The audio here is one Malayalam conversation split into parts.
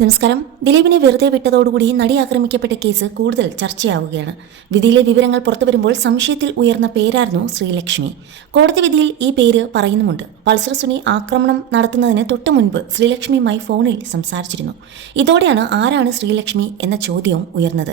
നമസ്കാരം. ദിലീപിനെ വെറുതെ വിട്ടതോടുകൂടി നടി ആക്രമിക്കപ്പെട്ട കേസ് കൂടുതൽ ചർച്ചയാവുകയാണ്. വിധിയിലെ വിവരങ്ങൾ പുറത്തുവരുമ്പോൾ സംശയത്തിൽ ഉയർന്ന പേരായിരുന്നു ശ്രീലക്ഷ്മി. കോടതി വിധിയിൽ ഈ പേര് പറയുന്നുമുണ്ട്. പൾസർ സുനി ആക്രമണം നടത്തുന്നതിന് തൊട്ടു മുൻപ് ശ്രീലക്ഷ്മിയുമായി ഫോണിൽ സംസാരിച്ചിരുന്നു. ഇതോടെയാണ് ആരാണ് ശ്രീലക്ഷ്മി എന്ന ചോദ്യവും ഉയർന്നത്.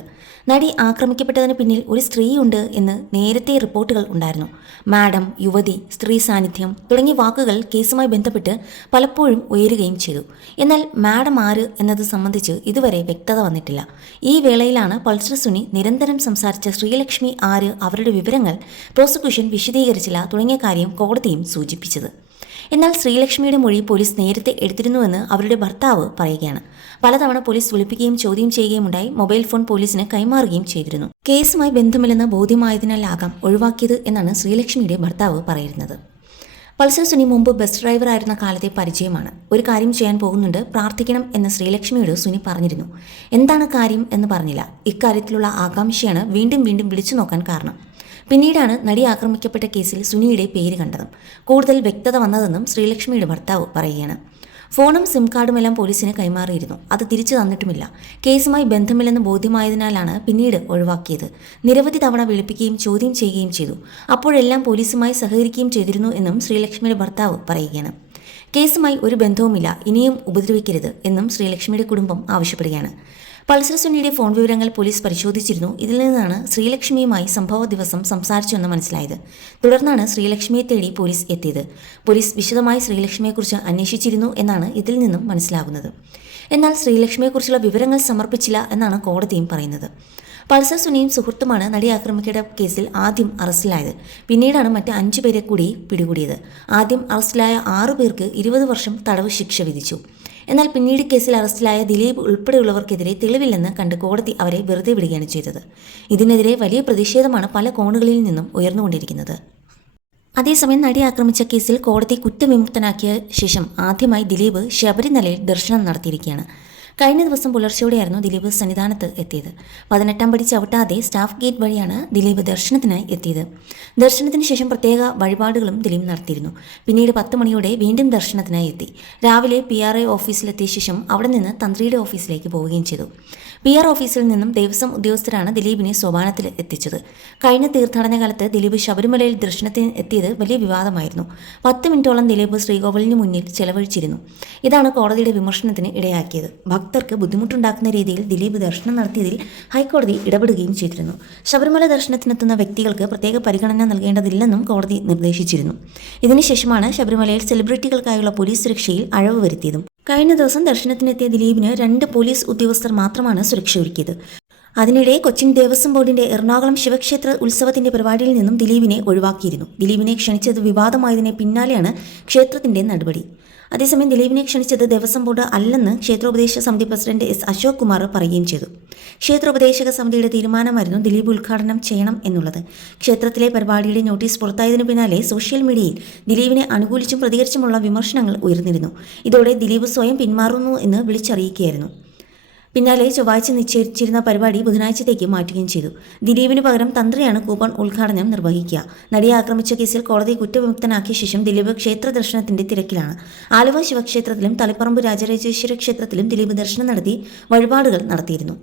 നടി ആക്രമിക്കപ്പെട്ടതിന് പിന്നിൽ ഒരു സ്ത്രീയുണ്ട് എന്ന് നേരത്തെ റിപ്പോർട്ടുകൾ ഉണ്ടായിരുന്നു. മാഡം യുവതി സ്ത്രീ സാന്നിധ്യം തുടങ്ങിയ വാക്കുകൾ കേസുമായി ബന്ധപ്പെട്ട് പലപ്പോഴും ഉയരുകയും ചെയ്തു. എന്നാൽ മാഡം ആര് എന്നത് സംബന്ധിച്ച് ഇതുവരെ വ്യക്തത വന്നിട്ടില്ല. ഈ വേളയിലാണ് പൾസർ സുനി നിരന്തരം സംസാരിച്ച ശ്രീലക്ഷ്മി ആര് അവരുടെ വിവരങ്ങൾ പ്രോസിക്യൂഷൻ വിശദീകരിച്ചില്ല തുടങ്ങിയ കാര്യം കോടതിയും സൂചിപ്പിച്ചത്. എന്നാൽ ശ്രീലക്ഷ്മിയുടെ മൊഴി പോലീസ് നേരത്തെ എടുത്തിരുന്നുവെന്ന് അവരുടെ ഭർത്താവ് പറയുകയാണ്. പലതവണ പോലീസ് വിളിപ്പിക്കുകയും ചോദ്യം ചെയ്യുകയും ഉണ്ടായി മൊബൈൽ ഫോൺ പോലീസിന് കൈമാറുകയും ചെയ്തിരുന്നു. കേസുമായി ബന്ധമില്ലെന്ന് ബോധ്യമായതിനാലാകാം ഒഴിവാക്കിയത് എന്നാണ് ശ്രീലക്ഷ്മിയുടെ ഭർത്താവ് പറയുന്നത്. പൾസർ സുനി മുമ്പ് ബസ് ഡ്രൈവറായിരുന്ന കാലത്തെ പരിചയമാണ്. ഒരു കാര്യം ചെയ്യാൻ പോകുന്നുണ്ട് പ്രാർത്ഥിക്കണം എന്ന് ശ്രീലക്ഷ്മിയോട് സുനി പറഞ്ഞിരുന്നു. എന്താണ് കാര്യം എന്ന് പറഞ്ഞില്ല. ഇക്കാര്യത്തിലുള്ള ആകാംക്ഷയാണ് വീണ്ടും വീണ്ടും വിളിച്ചു നോക്കാൻ കാരണം. പിന്നീടാണ് നടി ആക്രമിക്കപ്പെട്ട കേസിൽ സുനിയുടെ പേര് കണ്ടതും കൂടുതൽ വ്യക്തത വന്നതെന്നും ശ്രീലക്ഷ്മിയുടെ ഭർത്താവ് പറയുകയാണ്. ഫോണും സിം കാർഡുമെല്ലാം പോലീസിന് കൈമാറിയിരുന്നു. അത് തിരിച്ചു തന്നിട്ടുമില്ല. കേസുമായി ബന്ധമില്ലെന്ന് ബോധ്യമായതിനാലാണ് പിന്നീട് ഒഴിവാക്കിയത്. നിരവധി തവണ വിളിപ്പിക്കുകയും ചോദ്യം ചെയ്യുകയും ചെയ്തു. അപ്പോഴെല്ലാം പോലീസുമായി സഹകരിക്കുകയും ചെയ്തിരുന്നു എന്നും ശ്രീലക്ഷ്മിയുടെ ഭർത്താവ് പറയുകയാണ്. കേസുമായി ഒരു ബന്ധവുമില്ല. ഇനിയും ഉപദ്രവിക്കരുത് എന്നും ശ്രീലക്ഷ്മിയുടെ കുടുംബം ആവശ്യപ്പെടുകയാണ്. പൾസർ സുനിയുടെ ഫോൺ വിവരങ്ങൾ പോലീസ് പരിശോധിച്ചിരുന്നു. ഇതിൽ നിന്നാണ് ശ്രീലക്ഷ്മിയുമായി സംഭവ ദിവസം സംസാരിച്ചുവെന്ന് മനസ്സിലായത്. തുടർന്നാണ് ശ്രീലക്ഷ്മിയെ തേടി പോലീസ് എത്തിയത്. പോലീസ് വിശദമായി ശ്രീലക്ഷ്മിയെക്കുറിച്ച് അന്വേഷിച്ചിരുന്നു എന്നാണ് ഇതിൽ നിന്നും മനസ്സിലാകുന്നത് എന്നാൽ ശ്രീലക്ഷ്മിയെക്കുറിച്ചുള്ള വിവരങ്ങൾ സമർപ്പിച്ചില്ല എന്നാണ് കോടതിയും പറയുന്നത്. പൾസർ സുനിയും സുഹൃത്തുമാണ് നടി ആക്രമിക്കപ്പെട്ട കേസിൽ ആദ്യം അറസ്റ്റിലായത്. പിന്നീടാണ് മറ്റ് അഞ്ചു പേരെ കൂടി പിടികൂടിയത്. ആദ്യം അറസ്റ്റിലായ ആറു പേർക്ക് ഇരുപത് വർഷം തടവ് ശിക്ഷ വിധിച്ചു. എന്നാൽ പിന്നീട് കേസിൽ അറസ്റ്റിലായ ദിലീപ് ഉൾപ്പെടെയുള്ളവർക്കെതിരെ തെളിവില്ലെന്ന് കണ്ട് കോടതി അവരെ വെറുതെ വിടുകയാണ് ചെയ്തത്. ഇതിനെതിരെ വലിയ പ്രതിഷേധമാണ് പല കോണുകളിൽ നിന്നും ഉയർന്നുകൊണ്ടിരിക്കുന്നത്. അതേസമയം നടി ആക്രമിച്ച കേസിൽ കോടതി കുറ്റവിമുക്തനാക്കിയ ശേഷം ആദ്യമായി ദിലീപ് ശബരിമലയിൽ ദർശനം നടത്തിയിരിക്കുകയാണ്. കഴിഞ്ഞ ദിവസം പുലർച്ചെയോടെയായിരുന്നു ദിലീപ് സന്നിധാനത്ത് എത്തിയത്. പതിനെട്ടാം പടി ചവിട്ടാതെ സ്റ്റാഫ് ഗേറ്റ് വഴിയാണ് ദിലീപ് ദർശനത്തിനായി എത്തിയത്. ദർശനത്തിന് ശേഷം പ്രത്യേക വഴിപാടുകളും ദിലീപ് നടത്തിയിരുന്നു. പിന്നീട് പത്ത് മണിയോടെ വീണ്ടും ദർശനത്തിനായി എത്തി. രാവിലെ പി ആർ ഐ ഓഫീസിലെത്തിയ ശേഷം അവിടെ നിന്ന് തന്ത്രിയുടെ ഓഫീസിലേക്ക് പോവുകയും ചെയ്തു. പി ആർ ഓഫീസിൽ നിന്നും ദേവസ്വം ഉദ്യോഗസ്ഥരാണ് ദിലീപിനെ സോപാനത്തിൽ എത്തിച്ചത്. കഴിഞ്ഞ തീർത്ഥാടന കാലത്ത് ദിലീപ് ശബരിമലയിൽ ദർശനത്തിന് എത്തിയത് വലിയ വിവാദമായിരുന്നു. പത്ത് മിനിറ്റോളം ദിലീപ് ശ്രീകോവിലിന് മുന്നിൽ ചെലവഴിച്ചിരുന്നു. ഇതാണ് കോടതിയുടെ വിമർശനത്തിന് ഇടയാക്കിയത്. ഭക്തർക്ക് ബുദ്ധിമുട്ടുണ്ടാക്കുന്ന രീതിയിൽ ദിലീപ് ദർശനം നടത്തിയതിൽ ഹൈക്കോടതി ഇടപെടുകയും ചെയ്തിരുന്നു. ശബരിമല ദർശനത്തിനെത്തുന്ന വ്യക്തികൾക്ക് പ്രത്യേക പരിഗണന നൽകേണ്ടതില്ലെന്നും കോടതി നിർദ്ദേശിച്ചിരുന്നു. ഇതിനുശേഷമാണ് ശബരിമലയിൽ സെലിബ്രിറ്റികൾക്കായുള്ള പോലീസ് സുരക്ഷയിൽ അഴവ് വരുത്തിയതും. കഴിഞ്ഞ ദിവസം ദർശനത്തിനെത്തിയ ദിലീപിന് രണ്ട് പോലീസ് ഉദ്യോഗസ്ഥർ മാത്രമാണ് സുരക്ഷ ഒരുക്കിയത് അതിനിടെ കൊച്ചിൻ ദേവസ്വം ബോർഡിന്റെ എറണാകുളം ശിവക്ഷേത്ര ഉത്സവത്തിന്റെ പരിപാടിയിൽ നിന്നും ദിലീപിനെ ഒഴിവാക്കിയിരുന്നു. ദിലീപിനെ ക്ഷണിച്ചത് വിവാദമായതിനെ പിന്നാലെയാണ് ക്ഷേത്രത്തിന്റെ നടപടി. അതേസമയം ദിലീപിനെ ക്ഷണിച്ചത് ദേവസ്വം ബോർഡ് അല്ലെന്ന് ക്ഷേത്രോപദേശക സമിതി പ്രസിഡന്റ് എസ് അശോക് കുമാർ പറയുകയും ചെയ്തു. ക്ഷേത്രോപദേശക സമിതിയുടെ തീരുമാനമായിരുന്നു ദിലീപ് ഉദ്ഘാടനം ചെയ്യണം എന്നുള്ളത്. ക്ഷേത്രത്തിലെ പരിപാടിയുടെ നോട്ടീസ് പുറത്തായതിനു പിന്നാലെ സോഷ്യൽ മീഡിയയിൽ ദിലീപിനെ അനുകൂലിച്ചും പ്രതികരിച്ചുമുള്ള വിമർശനങ്ങൾ ഉയർന്നിരുന്നു. ഇതോടെ ദിലീപ് സ്വയം പിന്മാറുന്നു എന്ന് വിളിച്ചറിയിക്കുകയായിരുന്നു. പിന്നാലെ ചൊവ്വാഴ്ച നിശ്ചയിച്ചിരുന്ന പരിപാടി ബുധനാഴ്ചത്തേക്ക് മാറ്റുകയും ചെയ്തു. ദിലീപിന് പകരം തന്ത്രിയാണ് കൂപ്പൺ ഉദ്ഘാടനം നിർവഹിക്കുക. നടിയെ ആക്രമിച്ച കേസിൽ കോടതി കുറ്റവിമുക്തനാക്കിയ ശേഷം ദിലീപ് ക്ഷേത്ര ദർശനത്തിന്റെ തിരക്കിലാണ്. ആലുവ ശിവക്ഷേത്രത്തിലും തളിപ്പറമ്പ് രാജരാജേശ്വര ക്ഷേത്രത്തിലും ദിലീപ് ദർശനം നടത്തി വഴിപാടുകൾ നടത്തിയിരുന്നു.